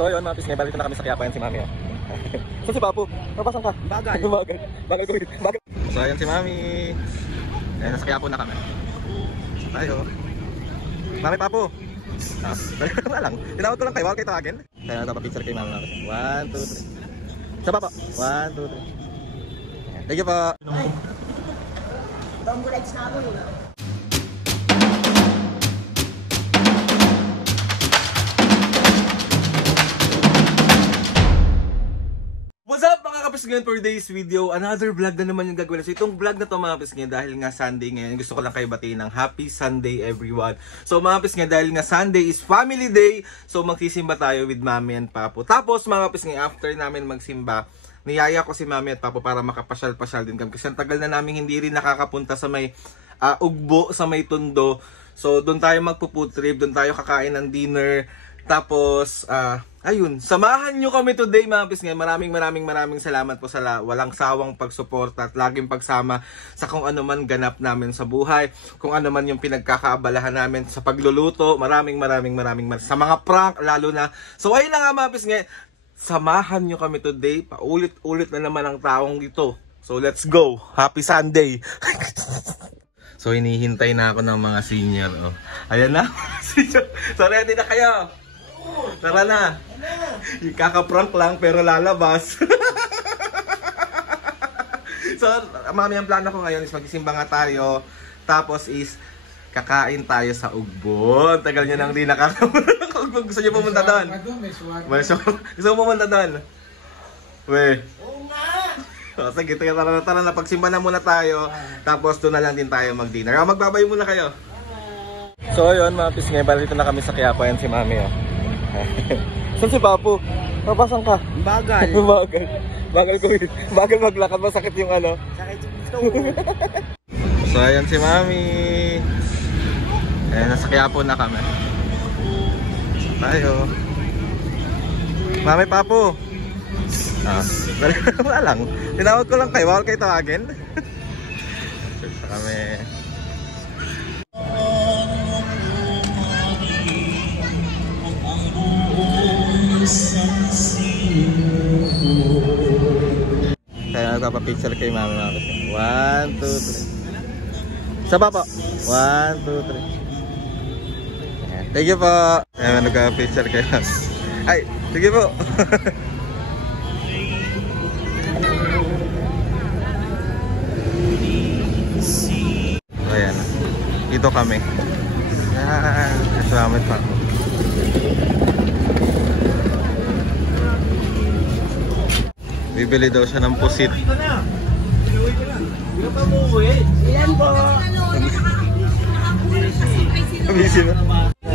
So ayun mga pisngay, balik na kami sa Quiapo. Yan si Mami. So si Papo, napasan ka? Bagal. Bagal ko. Bagal. So ayan si Mami. Ayan, nasa Quiapo na kami. Tayo. Mami, Papo. Wala lang. Tinawag ko lang kayo. Huwag kayo tawagin. Kaya napapicture kay Mami. 1, 2, 3. Sa Papo. 1, 2, 3. Thank you po. Congrats na ako. What's up mga kapisngin, for today's video, another vlog na naman yung gagawin. So itong vlog na to mga kapisngin, dahil nga Sunday ngayon, gusto ko lang kayo batiin ng Happy Sunday everyone. So mga kapisngin, dahil nga Sunday is family day, so magsisimba tayo with Mami and Papo. Tapos mga kapisngin, after namin magsimba, niyaya ko si Mami at Papo para makapasyal-pasyal din kami. Kasi ang tagal na namin hindi rin nakakapunta sa may ugbo, sa may Tondo. So doon tayo magpo-food trip, doon tayo kakain ng dinner. Tapos, ayun, samahan nyo kami today mga pisngay. Maraming salamat po sa walang sawang pagsuporta at laging pagsama sa kung ano man ganap namin sa buhay. Kung ano man yung pinagkakaabalahan namin sa pagluluto. Maraming sa mga prank lalo na. So ayun na nga mga pisngay, samahan nyo kami today. Paulit-ulit na naman ang taong dito. So let's go. Happy Sunday. So hinihintay na ako ng mga senior. Oh. Ayan na. So ready na kayo? Tara na. Kaka-prank lang pero lalabas. So, Mami, ang plano ko ngayon is magsimba nga tayo. Tapos is kakain tayo sa ugbo. Tagal nyo nang di nakakaugbo. Gusto nyo pumunta doon? Gusto mo pumunta doon? We. Oo nga. Sige, tara na. Pagsimba na muna tayo. Tapos doon na lang din tayo mag-dinner. Magbabayo muna kayo. So ayun mga pisngay, balik na kami sa Quiapo. Yan si Mami. Saan si Papo? Napasan ka? Bagal. Bagal maglakad. Masakit yung ano. Sakit yung gusto. So ayan si Mami. Ayan, nasa Quiapo na kami. Tayo. Mami, Papo. Wala lang. Tinawag ko lang kayo. Huwag kayo tawagin. Sa kami. Kaya nagpapapicture kay Mami mga kasi. 1, 2, 3. Sa Papo. 1, 2, 3. Thank you po. Ayan, nagpapapicture kay Mami. Ay, sige po. Ayan. Dito kami. Ayan. Salamat pa. Bibili daw siya ng pusit. Ilan po? Busy na.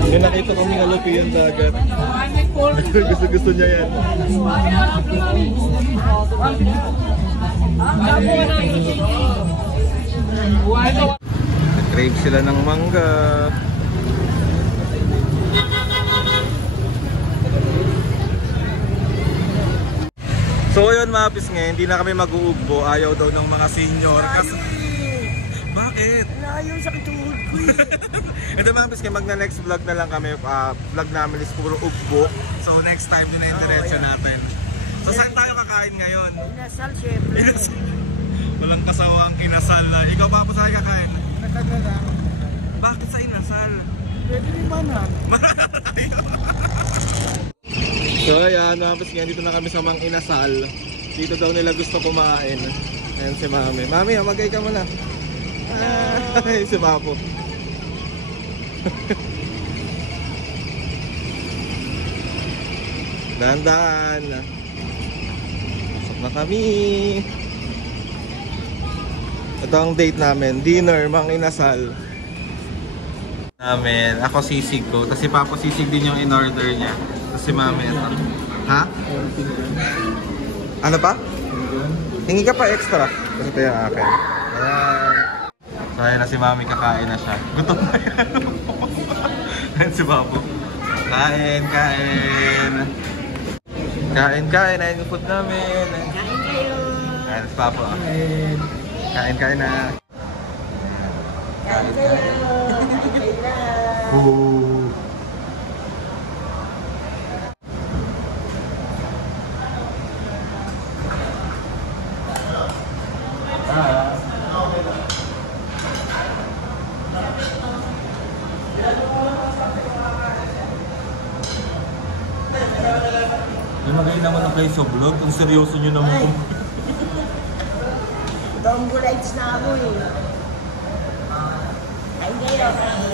May nakita kami alupi yung dagat. Gusto niya yan. Nag-crave sila ng mangga. So yun mga pisngay, hindi na kami mag-uugbo. Ayaw daw ng mga senior. Kasi... Bakit? Ayaw sa kituhod ko. Ito mga pisngay, magna-next vlog na lang kami. Vlog namin is puro ugbo. So next time din na yung diretso natin. So saan tayo kakain ngayon? Inasal syempre. Walang kasawa ang kinasal na. Ikaw pa po saan kakain? Nataga lang. Bakit sa inasal? Pwede rin ba na? So ayan, mga pisngay, dito na kami sa Mang Inasal. Dito daw nila gusto kumain. Ayan si Mami. Mami, magay ka muna. Ay, si Papo. Dahan-dahan. Pasok na kami. Ito ang date namin. Dinner, Mang Inasal. Ako sisig ko. Tapos si Papo sisig din yung in-order niya. Si Mami ito. Ha? Ano pa? Hingi ka pa extra. Kasi ito yung akin. Ayan. So ayan na si Mami, kakain na siya. Gutom na yan. Ayan si Papo. Kain. Ayan yung food namin. Kain kayo. Ayan si Papo. Kain na. Kain kayo. Lumagay naman ang kayo sa vlog. Kung seryoso nyo naman kung... Dombo lights na ako eh. Ay, hindi okay.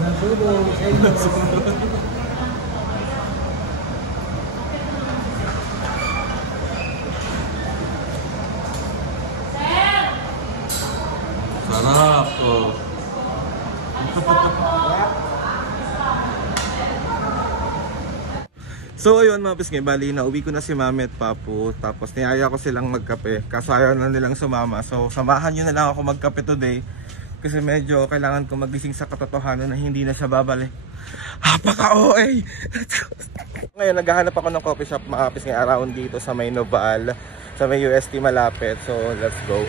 Nasubo sa inyo. Sarap oh. So ayun mga pisngay, bali na uwi ko na si Mami at Papu. Tapos niyaya ko silang magkape. Kaso ayaw na nilang sumama. So samahan nyo na lang ako magkape today. Kasi medyo kailangan ko magising sa katotohanan na hindi na siya babalik. Napaka-OA! Ngayon naghahanap ako ng coffee shop mga pisngay around dito sa may Noval. Sa may UST malapit. So let's go.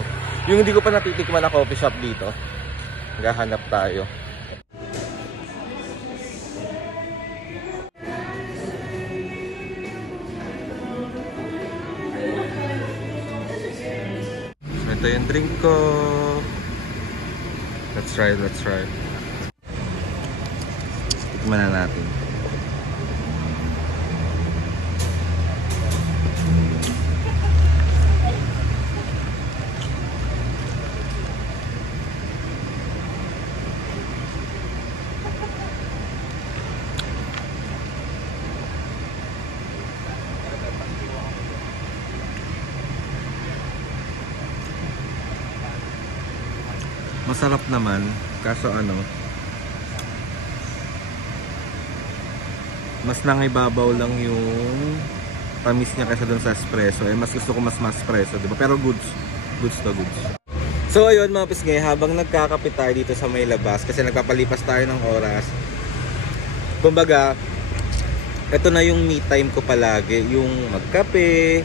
Yung hindi ko pa natitikman na coffee shop dito. Naghahanap tayo. Ito yung drink ko. Let's try, let's try. Tikman na natin. Masarap naman, kaso ano, mas nangibabaw lang yung tamis niya kaysa dun sa espresso. Eh, mas gusto ko mas espresso, diba? Pero goods to goods. So ayun mga pisngay, habang nagkakape tayo dito sa may labas, kasi nagpapalipas tayo ng oras. Kumbaga, ito na yung me time ko palagi, yung magkape,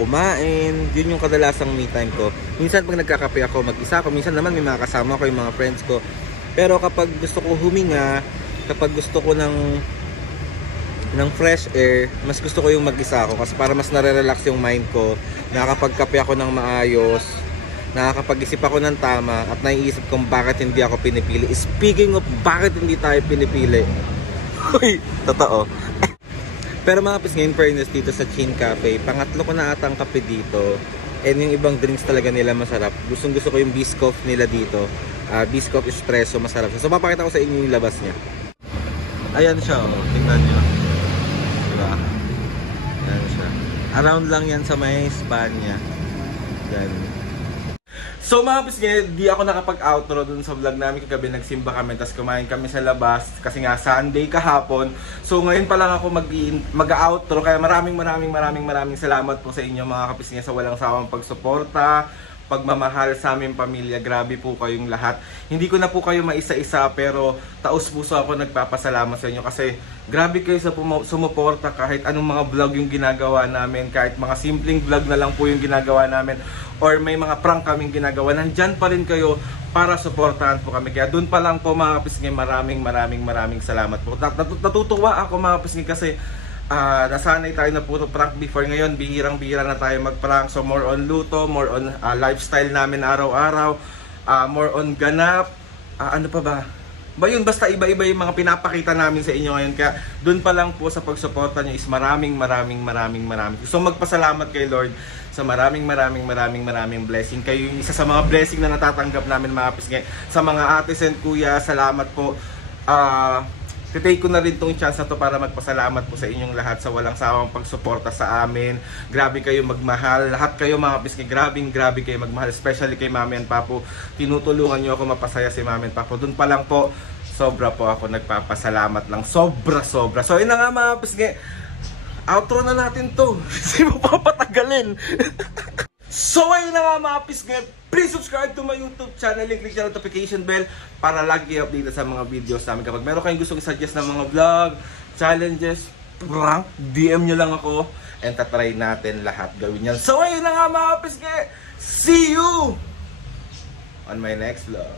kumain, yun yung kadalasang me time ko. Minsan pag nagkakape ako, mag-isa ako, minsan naman may mga kasama ko, yung mga friends ko. Pero kapag gusto ko huminga, kapag gusto ko ng fresh air, mas gusto ko yung mag-isa ako kasi para mas nare-relax yung mind ko. Nakakapagkape ako ng maayos, nakakapag-isip ako ng tama, at naiisip kung bakit hindi ako pinipili. Speaking of bakit hindi tayo pinipili, uy, totoo. Pero mga pisngay, in fairness dito sa Chin Cafe, pangatlo ko na atang kape dito. And yung ibang drinks talaga nila masarap. Gustong gusto ko yung Biscoff nila dito. Biscoff Espresso, masarap. So papakita ko sa inyo yung labas niya. Ayan siya, oh. Tingnan nyo. Diba? Ayan siya. Around lang yan sa may Spanya. Yan. So mga pisngay, di ako nakapag-outro dun sa vlog namin kagabi. Nagsimba kami, tapos kumain kami sa labas kasi nga Sunday kahapon. So ngayon pa lang ako mag-outro, kaya maraming salamat po sa inyo mga kapisngay sa walang sawang pagsuporta, pagmamahal sa aming pamilya. Grabe po kayong lahat. Hindi ko na po kayo maisa-isa, pero taos puso ako nagpapasalamat sa inyo kasi grabe kayo sa sumuporta kahit anong mga vlog yung ginagawa namin, kahit mga simpleng vlog na lang po yung ginagawa namin, or may mga prank kaming ginagawa, nandyan pa rin kayo para suportahan po kami. Kaya doon pa lang po mga kapisngay, maraming salamat po. Natutuwa ako mga kapisngay kasi nasanay tayo na puro prank before. Ngayon bihirang-bihira na tayo mag-prank. So more on luto, more on lifestyle namin araw-araw, more on ganap, ano pa ba? Basta iba-iba yung mga pinapakita namin sa inyo ngayon. Kaya doon pa lang po sa pagsuporta nyo is maraming. Gusto magpasalamat kay Lord sa maraming blessing. Kayo yung isa sa mga blessing na natatanggap namin mga pisngay. Sa mga ates and kuya, salamat po. Titake ko na rin tong chance na to para magpasalamat po sa inyong lahat sa walang sawang pagsuporta sa amin. Grabe kayo magmahal. Lahat kayo mga pisngay, grabe kayo magmahal. Especially kay Mami and Papu. Tinutulungan nyo ako mapasaya si Mami and Papu. Doon pa lang po, sobra po ako nagpapasalamat lang. Sobra. So yun na nga mga pisngay. Outro na natin to. Kasi mapapatagalin. So ayun na nga mga pisngay. Please subscribe to my YouTube channel and click the notification bell para lagi kayo updated sa mga videos namin. Kapag meron kayong gustong suggest ng mga vlog, challenges, prank, DM nyo lang ako and tatry natin lahat gawin yan. So ayun na nga mga pisngay. See you on my next vlog.